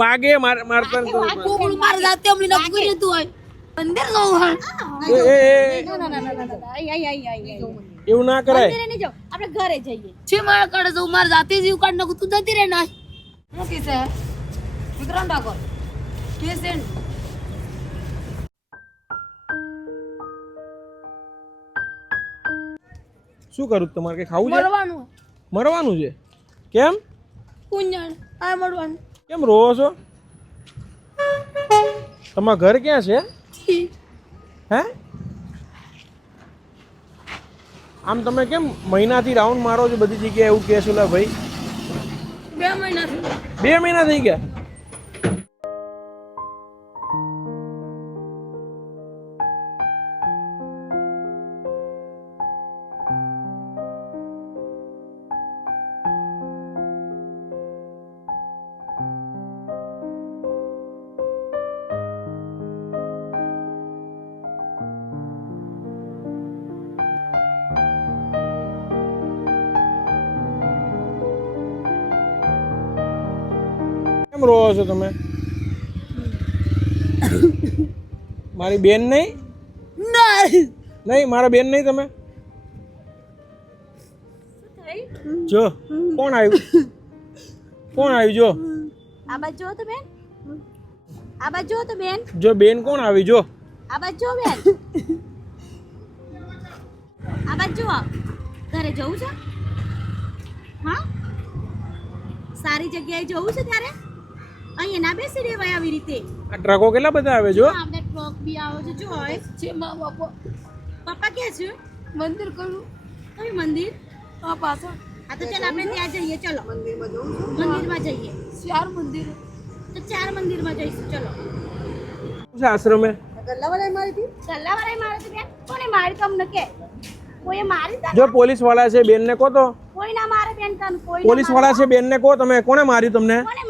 વાગે મારતા ને તો કોકડું માર જાતે અમને નકું રહેતું હોય અંદર જવું એવું ના કરાય. આપણે ઘરે જઈએ છે માર કાઢે જવું માર જાતે જીવ કાઢ નાખું તું જતી રે ના હું કીસે વિક્રમ ઠાકોર કેસેન શું કરું તમારે કઈ ખાવું છે? મરવાનું મરવાનું છે કેમ? કુંજણ આ મરવાનું કેમ રોવો છો? તમારું ઘર ક્યાં છે? હે આમ તમે કેમ મહિનાથી રાઉન્ડ મારો છો બધી જગ્યાએ એવું કહે છો? લા ભાઈ 2 મહિનાથી 2 મહિના થઈ ગયા. કેમ રોવો છો તમે? મારી બેન નહીં? નહીં મારા બેન નહીં તમે? જો કોણ આવ્યું? કોણ આવ્યું? જો આ બાજુ જો તો બેન આ બાજુ જો તો બેન જો બેન કોણ આવી? જો આ બાજુ જો બેન આ બાજુ જો ઘરે જવું છે હા સારી જગ્યાએ જવું છે ત્યારે અહીંયા ના બેસી રહેવાય આવી રીતે આ ટ્રકો કેટલા બધા આવે? જો આપણે ટ્રક બી આવે છે જો હોય છે મા બાપા પપ્પા કે છે મંદિર કરું કઈ મંદિર આ પાછળ આ તો ચાલ આપણે ત્યાં જઈએ ચલો મંદિરમાં જઈએ 4 મંદિર તો 4 મંદિરમાં જઈશું ચલો છે આશ્રમે ગલ્લાવાળાએ મારી હતી બેન કોને મારી તમને કે કોઈએ મારી તા જો પોલીસ વાળા છે બેન ને કહો તો કોઈ ના મારે બેન તન કોઈ પોલીસ વાળા છે બેન ને કહો તમે કોણે માર્યું તમને? કોને